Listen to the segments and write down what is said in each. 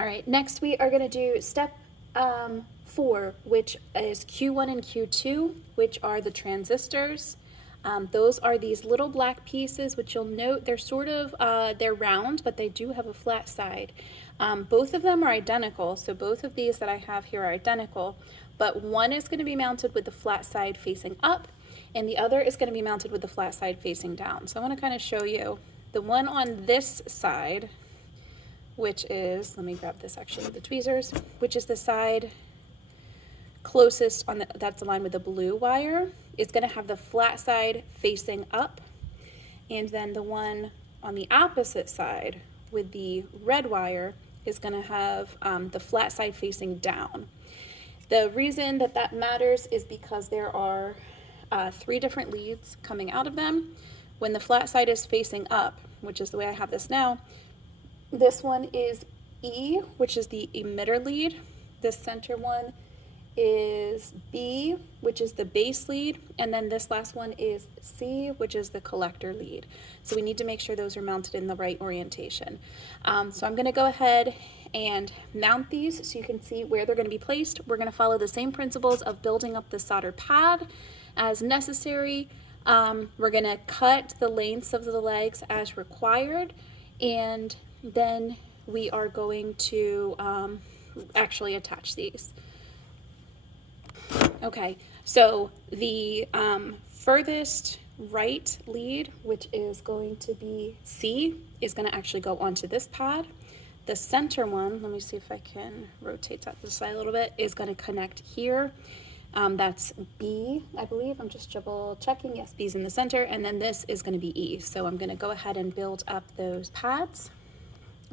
All right, next we are going to do step 4, which is Q1 and Q2, which are the transistors. Those are these little black pieces, which you'll note they're sort of, they're round, but they do have a flat side. Both of them are identical, so both of these that I have here are identical, but one is going to be mounted with the flat side facing up, and the other is going to be mounted with the flat side facing down. So I want to kind of show you the one on this side, which is, let me grab this actually with the tweezers, which is the side closest on the, that's aligned with the blue wire, is going to have the flat side facing up, and then the one on the opposite side with the red wire is going to have the flat side facing down. The reason that that matters is because there are 3 different leads coming out of them. When the flat side is facing up, which is the way I have this now, this one is E, which is the emitter lead. This center one is B, which is the base lead, and then this last one is C, which is the collector lead. So we need to make sure those are mounted in the right orientation. So I'm going to go ahead and mount these so you can see where they're going to be placed. We're going to follow the same principles of building up the solder pad as necessary. We're going to cut the lengths of the legs as required, and then we are going to actually attach these. Okay, so the furthest right lead, which is going to be C, is going to actually go onto this pad. The center one, let me see if I can rotate that this side a little bit, is going to connect here. That's B, I believe. I'm just double checking. Yes, B's in the center, and then this is going to be E. So I'm going to go ahead and build up those pads.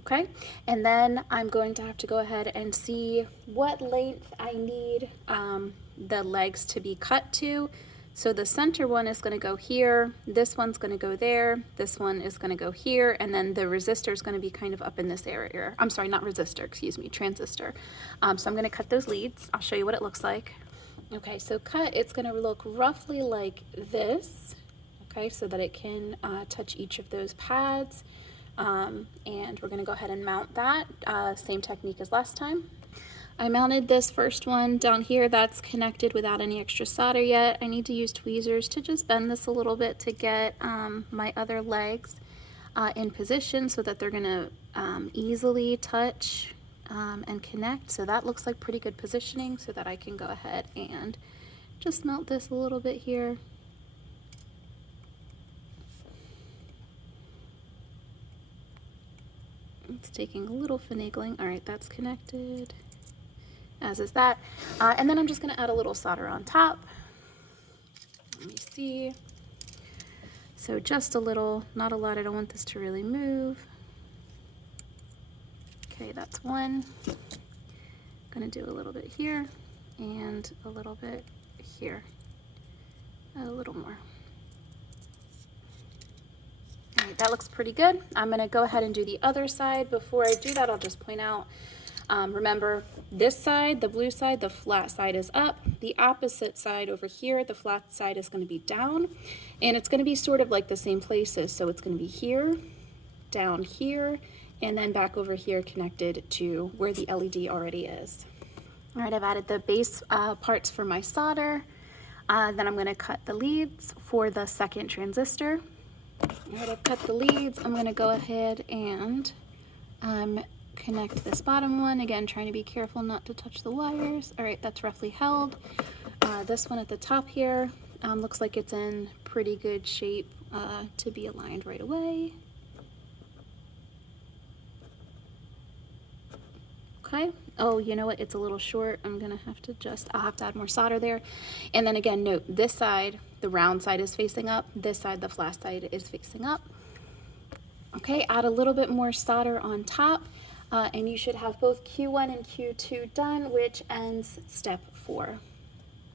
Okay, and then I'm going to have to go ahead and see what length I need the legs to be cut to. So the center one is going to go here, this one's going to go there, this one is going to go here, and then the resistor is going to be kind of up in this area. I'm sorry, not resistor, excuse me, transistor. So I'm going to cut those leads. I'll show you what it looks like. Okay, so cut, it's going to look roughly like this, okay, so that it can touch each of those pads. And we're going to go ahead and mount that, same technique as last time. I mounted this first one down here. That's connected without any extra solder yet. I need to use tweezers to just bend this a little bit to get my other legs in position so that they're going to easily touch and connect. So that looks like pretty good positioning so that I can go ahead and just mount this a little bit here. It's taking a little finagling. All right, that's connected, as is that. And then I'm just going to add a little solder on top. Let me see. So just a little, not a lot. I don't want this to really move. Okay, that's one. Going to do a little bit here and a little bit here. A little more. All right, that looks pretty good. I'm going to go ahead and do the other side. Before I do that, I'll just point out, remember this side, the blue side, the flat side is up. The opposite side over here, the flat side is going to be down. And it's going to be sort of like the same places. So it's going to be here, down here, and then back over here connected to where the LED already is. All right, I've added the base parts for my solder. Then I'm going to cut the leads for the second transistor. All right, I've cut the leads. I'm going to go ahead and connect this bottom one. Again, trying to be careful not to touch the wires. All right, that's roughly held. This one at the top here looks like it's in pretty good shape to be aligned right away. Okay. Oh, you know what? It's a little short. I'm going to have to I'll have to add more solder there. And then again, note this side, the round side is facing up. This side, the flat side is facing up. Okay, add a little bit more solder on top, and you should have both Q1 and Q2 done, which ends step 4.